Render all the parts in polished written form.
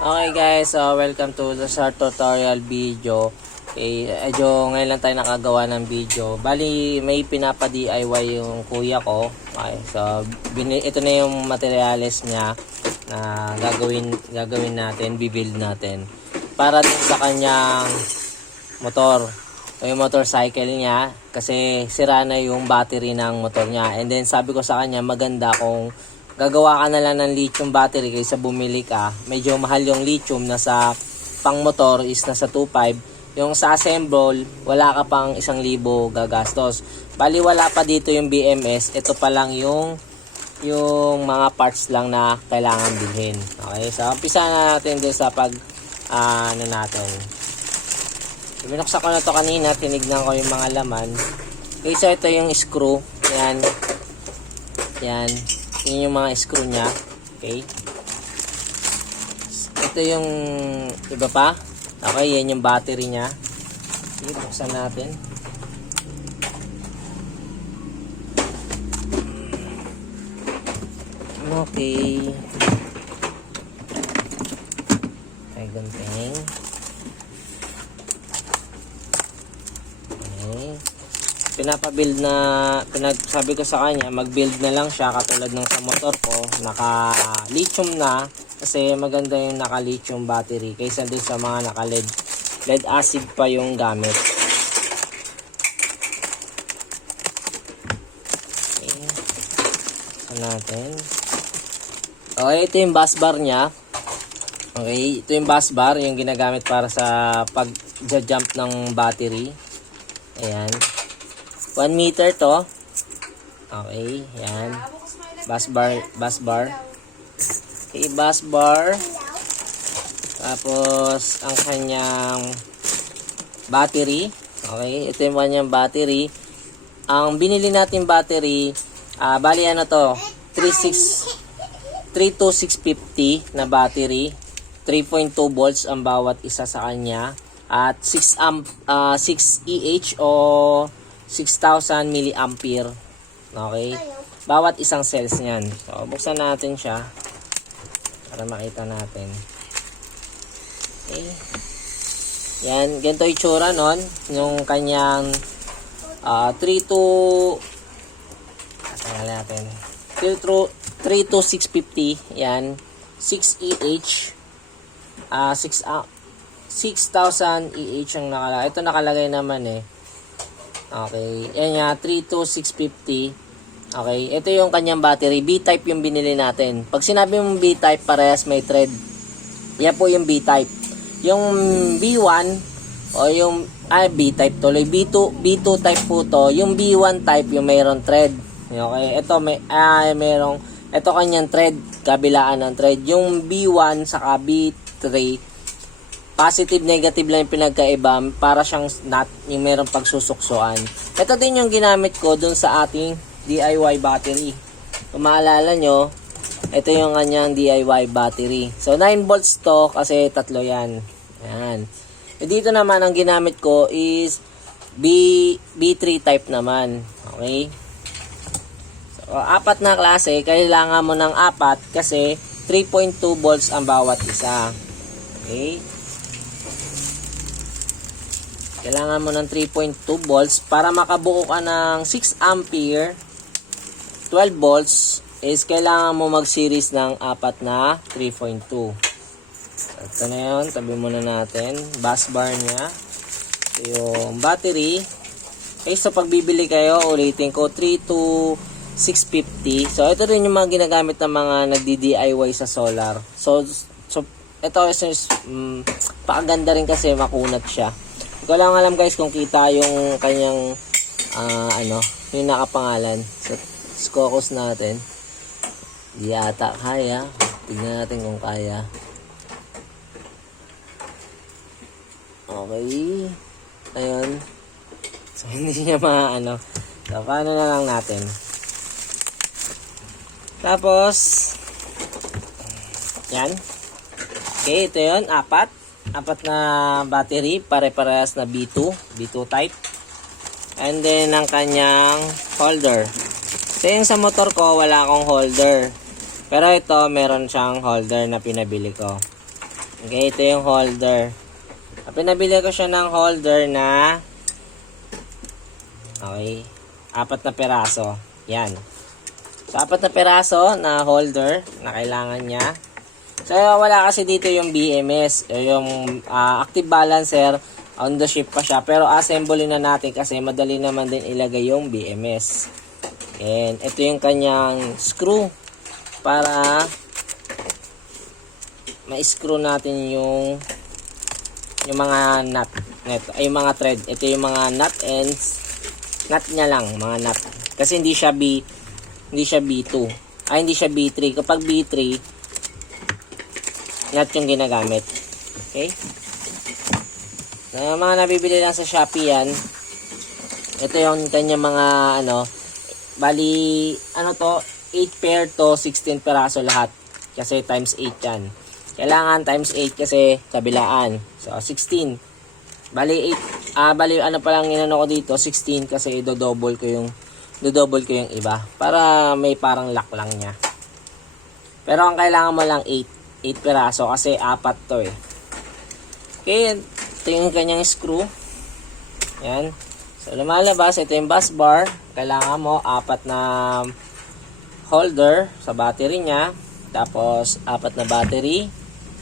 Okay guys, so welcome to the short tutorial video. Okay, ngayon lang tayo nakagawa ng video. Bali, may pinapa-DIY yung kuya ko. Okay, so ito na yung materials niya na gagawin natin, bibuild natin. Para din sa kanyang motor. O yung motorcycle niya kasi sira na yung battery ng motor niya. And then sabi ko sa kanya, maganda kung gagawa ka na lang ng lithium battery kaysa bumili ka. Medyo mahal yung lithium, nasa pang motor is nasa 2.5. Yung sa assemble, wala ka pang 1,000 gagastos. Bali wala pa dito yung BMS. Ito pa lang yung mga parts lang na kailangan bilhin. Okay, so umpisa na natin din sa natin. Binuksan ko na to kanina, tinignan ko yung mga laman. Okay, so ito yung screw. Yan. Yan yung mga screw niya. Okay. Ito yung iba pa. Okay, yan yung battery niya. Okay, buksan natin. Okay. Ay, gunting. Okay. Pinapabuild na, sabi ko sa kanya, mag-build na lang siya katulad ng sa motor ko, naka-lithium na, kasi maganda yung naka-lithium battery kaysa dun sa mga naka-lead acid pa yung gamit. Okay. So natin. Okay, ito yung bus bar niya. Okay, ito yung bus bar, yung ginagamit para sa pag-jump ng battery. Ayan. 1 meter to. Okay, yan. Bus bar. Okay, bus bar. Tapos, ang kanyang battery. Okay, ito yung kanyang battery. Ang binili natin battery, bali ano to, 32650 na battery. 3.2 volts ang bawat isa sa kanya. At 6 EH o 6,000 milliampere. Okay? Bawat isang cells niyan. So, buksan natin siya para makita natin. Okay. Yan. Ganito yung tsura nun. Yung kanyang 32650. Yan. 6 EH. 6,000 EH ang nakalagay. Ito nakalagay naman eh. Okay, yan nga, 32650. Okay, ito yung kanyang battery. B-type yung binili natin. Pag sinabi mong B-type, parehas may thread. Yan po yung B-type. Yung B1, o yung, B-type tuloy. B2 type po to. Yung B1 type, yung mayroon thread. Okay, ito ito kanyang thread, kabilaan ng thread. Yung B1 saka B3, positive, negative lang yung pinagkaiba, para siyang nut, yung merong pagsusuksuan. Ito din yung ginamit ko dun sa ating DIY battery. Kung maalala nyo, ito yung kanyang DIY battery. So, 9 volts to kasi tatlo yan. Yan. E dito naman, ang ginamit ko is B3 type naman. Okay? So, 4 na klase. Kailangan mo ng 4 kasi 3.2 volts ang bawat isa. Okay? Kailangan mo ng 3.2 volts para makabuo ka ng 6 ampere, 12 volts, is kailangan mo mag-series ng 4 na 3.2. So, ito na yun. Tabi muna natin. Bus bar niya. Ito yung battery. Okay, so pag bibili kayo, ulitin ko, 32650. So, ito rin yung mga ginagamit ng mga nagdi-DIY sa solar. So ito is pakaganda rin kasi makunat siya. Hindi ko lang alam guys kung kita yung kanyang yung nakapangalan. So, focus natin. Di ata kaya. Tignan natin kung kaya. Okay. Ayun. So, hindi niya So, paano na lang natin. Tapos, yan. Okay, ito yun. 4 na battery, pare-parehas na B2 type. And then ang kanyang holder. So yung sa motor ko wala akong holder. Pero ito meron siyang holder na pinabili ko. Okay, ito yung holder. Pinabili ko siya ng holder na okay, 4 na peraso. Yan. So, 4 na peraso na holder na kailangan niya. So, wala kasi dito yung BMS, yung active balancer, on the ship pa siya. Pero assembly na natin kasi madali naman din ilagay yung BMS. And ito yung kanyang screw para ma-screw natin yung mga nut. Ito, ay yung mga thread. Ito yung mga nut ends. Nut niya lang, mga nut. Kasi hindi siya B2. Ay, hindi siya B3. Kapag B3, nut yung ginagamit. Okay? Mga nabibili lang sa Shopee yan. Ito yung kanya mga bali, 8 pair to 16 peraso lahat. Kasi times 8 yan. Kailangan times 8 kasi kabilaan. So, 16. Bali, 8. Bali, pa lang inano ko dito, 16 kasi do-double ko yung iba. Para may parang lock lang niya. Pero ang kailangan mo lang 8 peraso kasi 4 to eh. Okay, ito yung kanyang screw. Yan. So, lumalabas. Ito yung bus bar. Kailangan mo 4 na holder sa battery niya. Tapos, 4 na battery.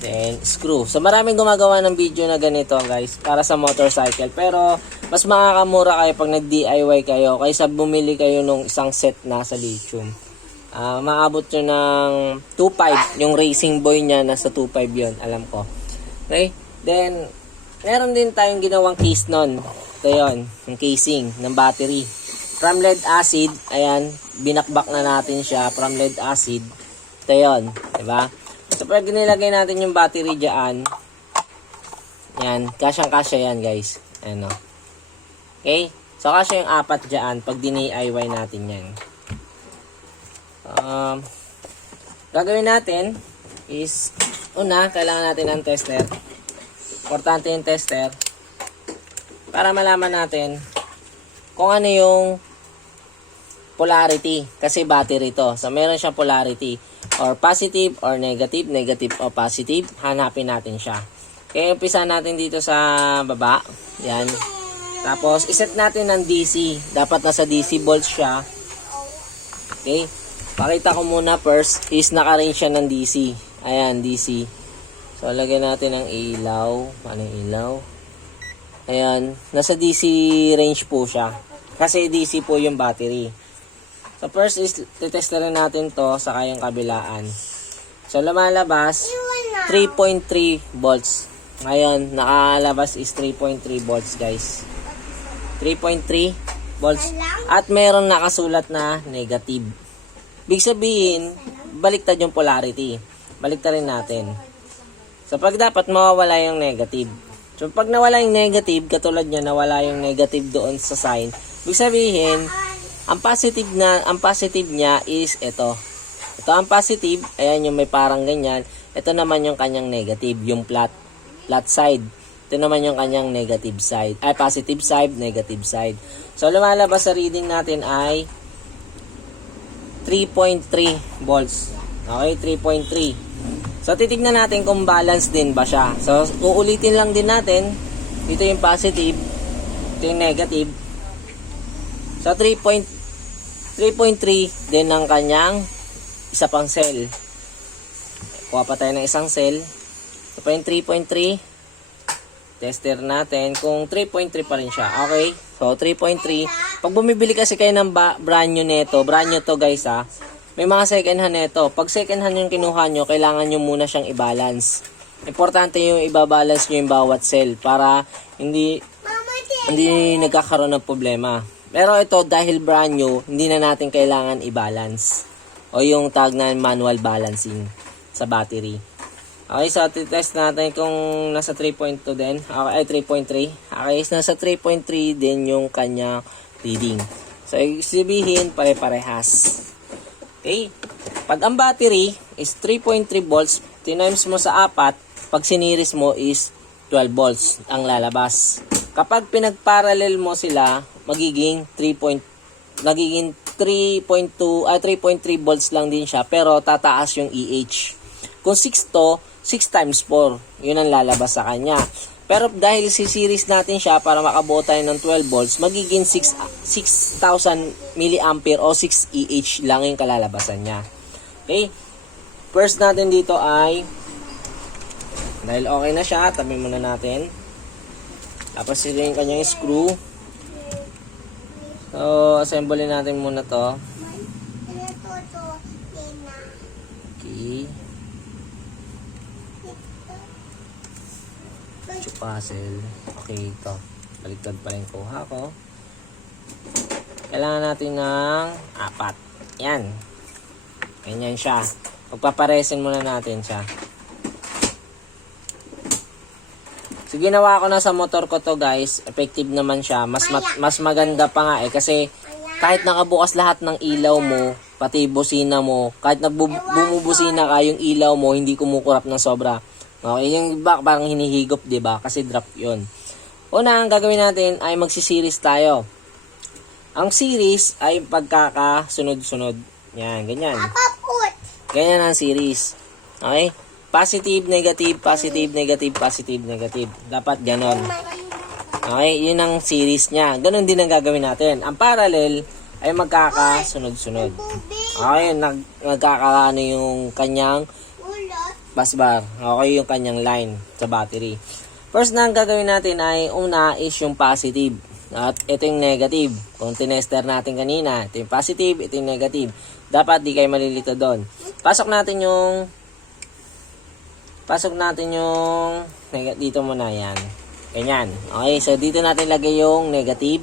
Then, screw. So, maraming gumagawa ng video na ganito, guys. Para sa motorcycle. Pero, mas makakamura kayo pag nag-DIY kayo. Kaysa bumili kayo nung isang set na sa lithium. Maabot nyo ng 2.5. Yung Racing Boy niya, nasa 2.5 yun. Alam ko. Okay? Then, meron din tayong ginawang case nun. Ito yun, yung casing ng battery. From lead acid, ayan, binakbak na natin siya from lead acid. Ito yun, diba? So, pag nilagay natin yung battery dyan, yan, kasyang-kasya yan, guys. Ano. Okay? So, kasya yung 4 dyan pag DIY natin yan. Gagawin natin is, una, kailangan natin ng tester. Importante yung tester para malaman natin kung ano yung polarity kasi battery to. So meron siyang polarity or positive or negative, negative or positive. Hanapin natin siya. Okay, umpisa natin dito sa baba. Yan. Tapos iset natin ng DC. Dapat nasa DC volts siya. Okay. Pakita ko muna first is naka-range siya ng DC. Ayan, DC. So, lagyan natin ng ilaw. Ano yung ilaw? Ayan. Nasa DC range po siya. Kasi DC po yung battery. So, first is, titesterin natin to sa kayong kabilaan. So, lumalabas 3.3 volts. Ngayon, nakalabas is 3.3 volts, guys. 3.3 volts. At meron nakasulat na negative. Big sabihin, baliktad yung polarity. Baliktarin natin. So, pag dapat mawawala yung negative. So, pag nawala yung negative, katulad niya, nawala yung negative doon sa sign, ibig sabihin, ang positive niya is ito. Ito ang positive, ayan yung may parang ganyan. Ito naman yung kanyang negative, yung flat side. Ito naman yung kanyang negative side. Ay, positive side, negative side. So, lumalabas sa reading natin ay 3.3 volts. Okay, 3.3. So, titignan natin kung balance din ba siya. So, uulitin lang din natin. Dito yung positive. Ito yung negative. So, 3.3 din ang kanyang isa pang cell. Kuha pa tayo ng isang cell. Ito pa yung 3.3. Tester natin kung 3.3 pa rin siya. Okay? So, 3.3. Pag bumibili kasi kayo ng brand new neto, brand new to guys ha, may mga second hand neto. Pag second hand yung kinuha nyo, kailangan nyo muna siyang i-balance. Importante yung i-balance nyo yung bawat cell para hindi nagkakaroon ng problema. Pero ito, dahil brand new, hindi na natin kailangan i-balance. O yung tag na manual balancing sa battery. Okay, so test natin kung nasa 3.2 din. Okay, 3.3. Okay, nasa 3.3 din yung kanya reading. So, sabihin, pare-parehas. Okay, pag ang battery is 3.3 volts, tinimes mo sa 4, pag siniris mo is 12 volts ang lalabas. Kapag pinag-parallel mo sila, magiging 3.2, 3.3 volts lang din siya, pero tataas yung EH. Kung 6 to, 6 times 4. Yun ang lalabas sa kanya. Pero dahil si-series natin siya para makabuo tayo ng 12 volts, magiging 6,000 milliampere o 6 EH lang yung kalalabasan niya. Okay? First natin dito ay, dahil okay na siya, tabi muna natin. Tapos ito yung kanyang screw. So, assemble natin muna to. Okay. Puzzle. Okay, ito. Baligtad pa rin kuha ko. Kailangan natin ng 4. Yan. Ganyan siya. Pagpaparesin muna natin siya. So, ginawa ko na sa motor ko to, guys. Effective naman siya. Mas maganda pa nga eh. Kasi, kahit nakabukas lahat ng ilaw mo, pati busina mo, kahit bumubusina ka, yung ilaw mo, hindi kumukurap ng sobra. Okay, yung iba parang hinihigop, 'di ba? Kasi drop 'yon. Una, ang gagawin natin ay magsi-series tayo. Ang series ay pagkakasunod-sunod. Yan, ganyan. Ganyan ang series. Okay? Positive, negative, positive, negative, positive, negative. Dapat ganon. Okay, yun ang series niya. Ganon din ang gagawin natin. Ang parallel ay magkakasunod-sunod. Okay, nagkakaano yung kanyang busbar. Okay, yung kanyang line sa battery. First na ang gagawin natin ay una is yung positive. At ito yung negative. Kung tinester natin kanina, ito yung positive, ito yung negative. Dapat di kayo malilito doon. Pasok natin yung dito muna yan. Ganyan. Okay, so dito natin lagay yung negative.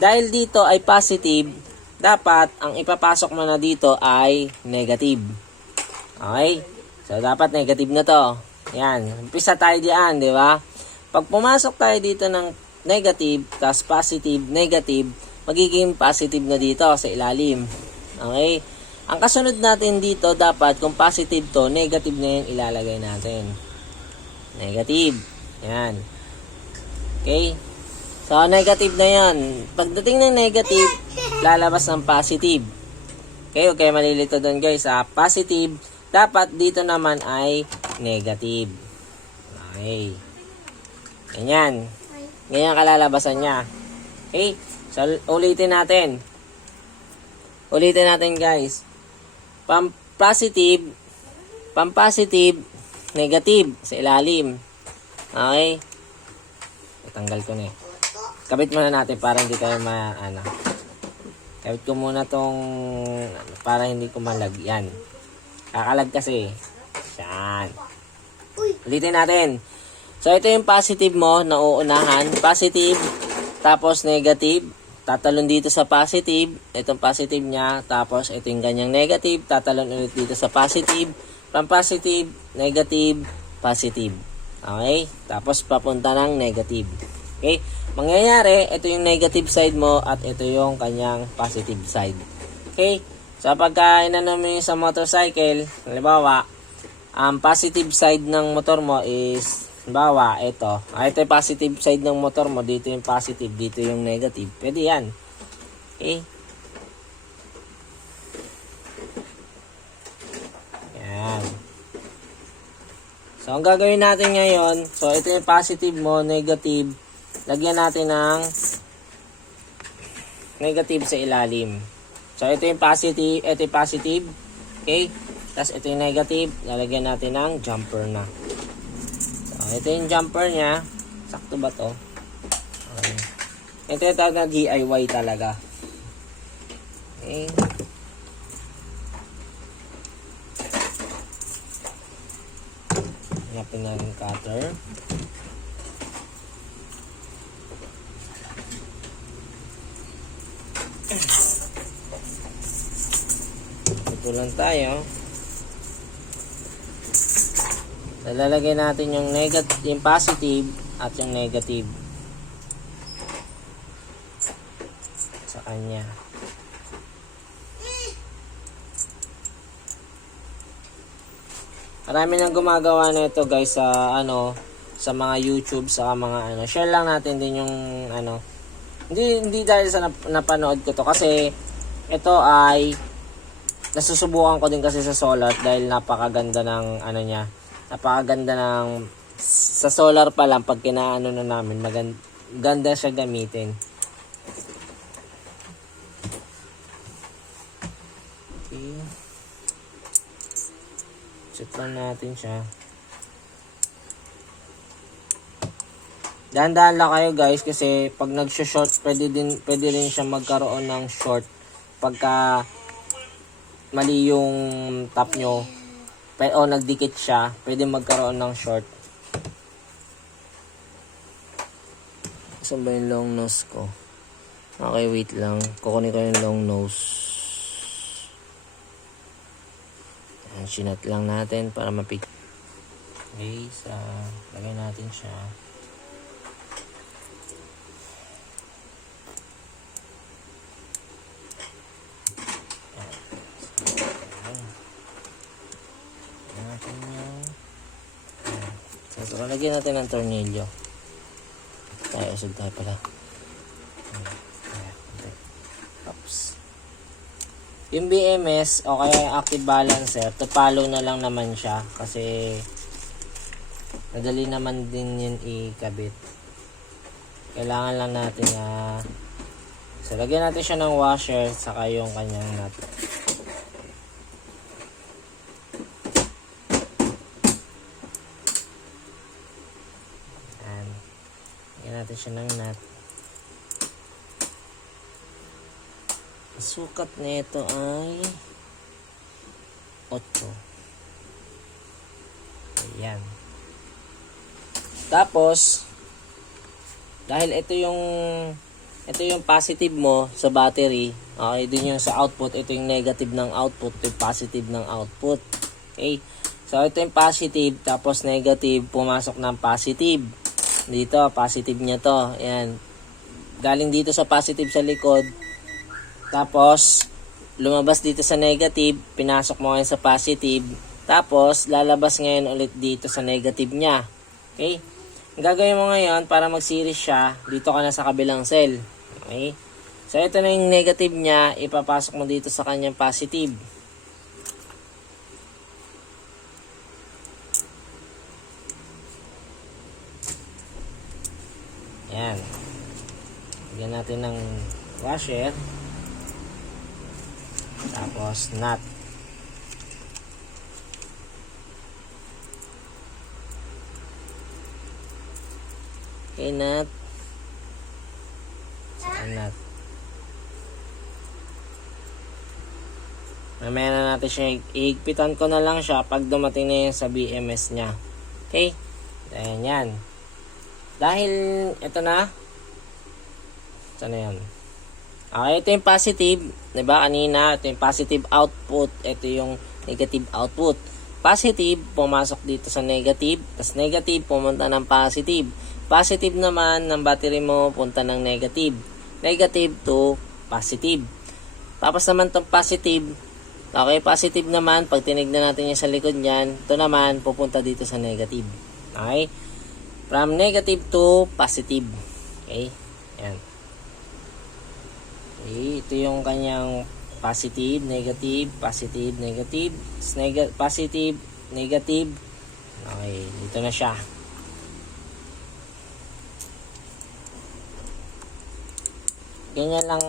Dahil dito ay positive, dapat ang ipapasok mo na dito ay negative. Okay? So, dapat negative na to. Yan. Umpisa tayo diyan, di ba? Pag pumasok tayo dito ng negative, tapos positive, negative, magiging positive na dito sa ilalim. Okay? Ang kasunod natin dito, dapat kung positive to, negative na yung ilalagay natin. Negative. Yan. Okay? So, negative na yan. Pagdating ng negative, lalabas ng positive. Okay, malilito doon guys. Positive, dapat dito naman ay negative. Okay. Ganyan. Ganyan kalalabasan niya. Okay. So, ulitin natin. Ulitin natin guys. Positive, negative sa ilalim. Okay. Tanggal ko na eh. Kabit muna natin para hindi tayo kabit ko muna tong para hindi ko malagyan. Kakalag kasi. Yan. Ulitin natin. So, ito yung positive mo na uunahan. Positive, tapos negative. Tatalon dito sa positive. Itong positive niya. Tapos, ito yung ganyang negative. Tatalon ulit dito sa positive. Positive, negative, positive. Okay? Tapos, papunta ng negative. Okay? Mangyayari, ito yung negative side mo at ito yung kanyang positive side. Okay? So, pagka inano mo yung sa motorcycle, halimbawa, ang positive side ng motor mo is, halimbawa, ito. Ito yung positive side ng motor mo, dito yung positive, dito yung negative. Pwede yan. Okay? Yan. So, ang gagawin natin ngayon, so, ito yung positive mo, negative. Lagyan natin ng negative sa ilalim. So, ito yung positive, ito yung positive. Okay? Tapos, ito yung negative. Lalagyan natin ng jumper na. So, ito yung jumper niya. Sakto ba to? Okay. Ito yung tawag na DIY talaga. Okay. Hanapin natin yung cutter. Ito lang tayo. Lalagay natin yung negative, yung positive at yung negative sa kanya. Marami nang gumagawa nito guys sa sa mga YouTube, sa mga share lang natin din yung hindi dahil sa napanood ko to, kasi ito ay nasusubukan ko din kasi sa solar dahil napakaganda ng niya. Napakaganda ng, sa solar pa lang, pag kinaano na namin, maganda siya gamitin. Okay. Set lang natin siya. Dahan-dahan lang kayo guys, kasi pag nag-short, pwede rin siya magkaroon ng short pagka mali yung top nyo o nagdikit siya, pwede magkaroon ng short. Saan ba yung long nose ko? Okay, wait lang, kukunin ko yung long nose. Ayan, sinat lang natin para mapig. Okay, lagay natin siya. So, lagyan natin ng tornilyo. Usog tayo pala. Oops. Yung BMS o kaya yung active balancer, to follow na lang naman siya kasi madali naman din yun ikabit. Kailangan lang natin so lagyan natin siya ng washer saka yung kanyang nut. Lagyan natin siya ng nut. Sukat nito ay 8. Ayan. Tapos dahil ito yung positive mo sa battery, okay, dun yung sa output, ito yung negative ng output, ito yung positive ng output. Okay? So ito yung positive, tapos negative, pumasok ng positive. Dito, positive niya to. Ayan. Galing dito sa positive sa likod. Tapos, lumabas dito sa negative. Pinasok mo ngayon sa positive. Tapos, lalabas ngayon ulit dito sa negative niya. Okay? Ang gagawin mo ngayon, para mag-series siya, dito ka na sa kabilang cell. Okay? So, ito na yung negative niya. Ipapasok mo dito sa kanyang positive. Ayan. Bigyan natin ng washer. Tapos nut. Okay, nut. Saka nut. Mamaya na natin siya. Ihigpitan ko na lang siya pag dumating na yun sa BMS niya. Okay? Ayan yan. Dahil ito na. Saan na yan? Okay, ito yung positive. Diba kanina? Ito yung positive output. Ito yung negative output. Positive, pumasok dito sa negative. Tapos negative, pumunta ng positive. Positive naman ng battery mo, punta ng negative. Negative to positive. Tapos naman itong positive. Okay, positive naman. Pag tinignan natin yung sa likod niyan, ito naman, pupunta dito sa negative. Okay? From negative to positive. Okay? Ayan. Okay, ito yung kanyang positive, negative, positive, negative, positive, negative. Okay, dito na siya. Ganyan lang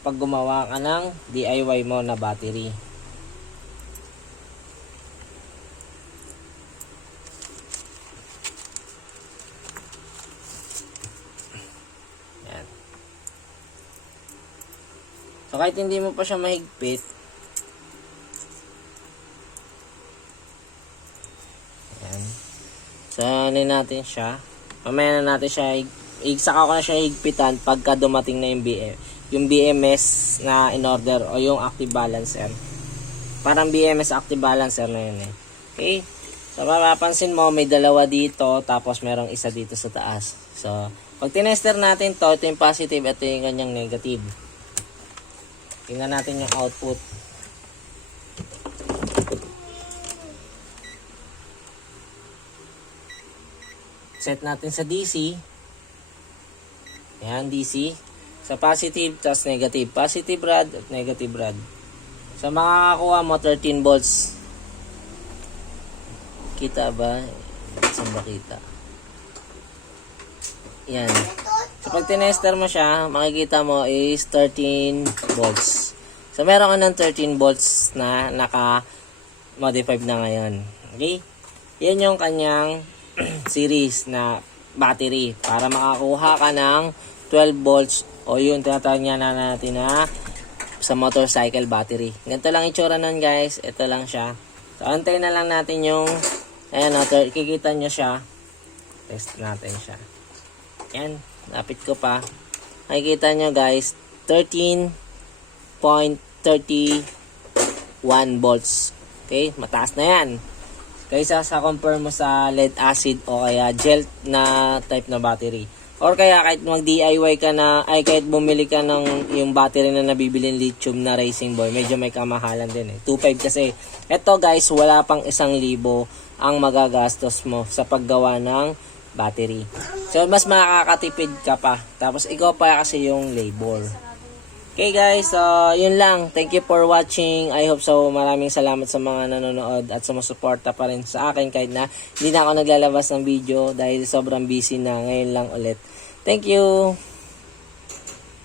pag gumawa ka ng DIY mo na battery. So, kahit hindi mo pa siya mahigpit, ayan. So, natin siya. Mamaya na natin siya, saka ko na siya higpitan pagka dumating na yung BMS na in-order o yung active balancer. Parang BMS active balancer na yun eh. Okay? So, mapapansin mo, may dalawa dito, tapos merong isa dito sa taas. So, pag tinester natin to, ito yung positive, ito yung kanyang negative. Tingnan natin yung output. Set natin sa DC. Ayan, DC. Sa positive, tas negative. Positive rod at negative rod. Sa makakakuha mo, 13 volts. Kita ba? Saan ba kita? Yan. So, pag tinester mo siya, makikita mo is 13 volts. So, meron ka ng 13 volts na naka-modified na ngayon. Okay? Yan yung kanyang series na battery para makakuha ka ng 12 volts o yung tinatawag niya na natin na sa motorcycle battery. Ganito lang itsura nun guys. Ito lang siya. So, antayin na lang natin yung ayan, kikita nyo siya. Test natin siya. Yan, lapit ko pa. Makikita nyo guys, 13.31 volts. Okay, mataas na yan. Kaysa sa compare mo sa lead acid o kaya gel na type na battery. Or kaya kahit mag-DIY ka na, ay kahit bumili ka ng yung battery na nabibilin lithium na Racing Boy, medyo may kamahalan din eh. 2.5 kasi. Ito guys, wala pang 1,000 ang magagastos mo sa paggawa ng battery. So, mas makakatipid ka pa. Tapos, ikaw pa kasi yung labor. Okay guys, so yun lang. Thank you for watching. I hope so. Maraming salamat sa mga nanonood at sumusuporta pa rin sa akin kahit na hindi na ako naglalabas ng video dahil sobrang busy na ngayon lang ulit. Thank you!